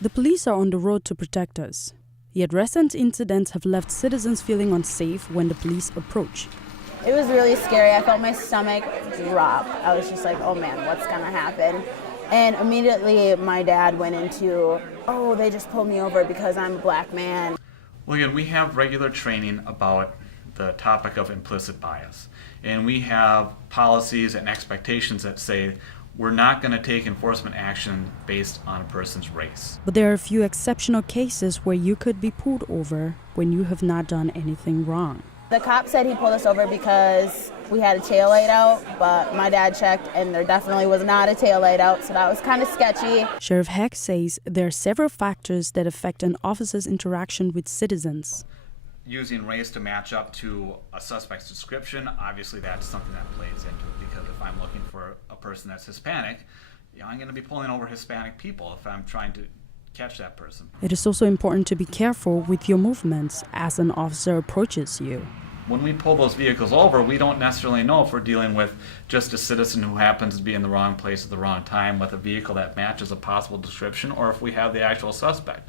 The police are on the road to protect us. Yet recent incidents have left citizens feeling unsafe when the police approach. It was really scary. I felt my stomach drop. I was just like, oh man, what's gonna happen? And immediately my dad went into, oh, they just pulled me over because I'm a black man. Well, again, we have regular training about the topic of implicit bias. And we have policies and expectations that say we're not going to take enforcement action based on a person's race. But there are a few exceptional cases where you could be pulled over when you have not done anything wrong. The cop said he pulled us over because we had a taillight out, but my dad checked and there definitely was not a taillight out, so that was kind of sketchy. Sheriff Heck says there are several factors that affect an officer's interaction with citizens. Using race to match up to a suspect's description, obviously that's something that plays into it, because if I'm looking for a person that's Hispanic, I'm going to be pulling over Hispanic people if I'm trying to catch that person. It is also important to be careful with your movements as an officer approaches you. When we pull those vehicles over, we don't necessarily know if we're dealing with just a citizen who happens to be in the wrong place at the wrong time with a vehicle that matches a possible description, or if we have the actual suspect.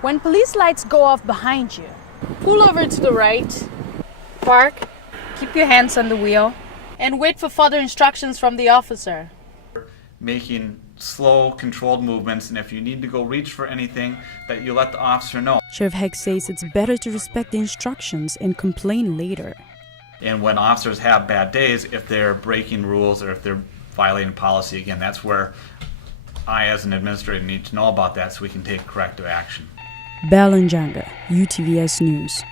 When police lights go off behind you, pull over to the right, park, keep your hands on the wheel, and wait for further instructions from the officer. Making slow, controlled movements, and if you need to go reach for anything, that you let the officer know. Sheriff Heck says it's better to respect the instructions and complain later. And when officers have bad days, if they're breaking rules or if they're violating policy, again, that's where I as an administrator need to know about that so we can take corrective action. Balanjanga, UTVS News.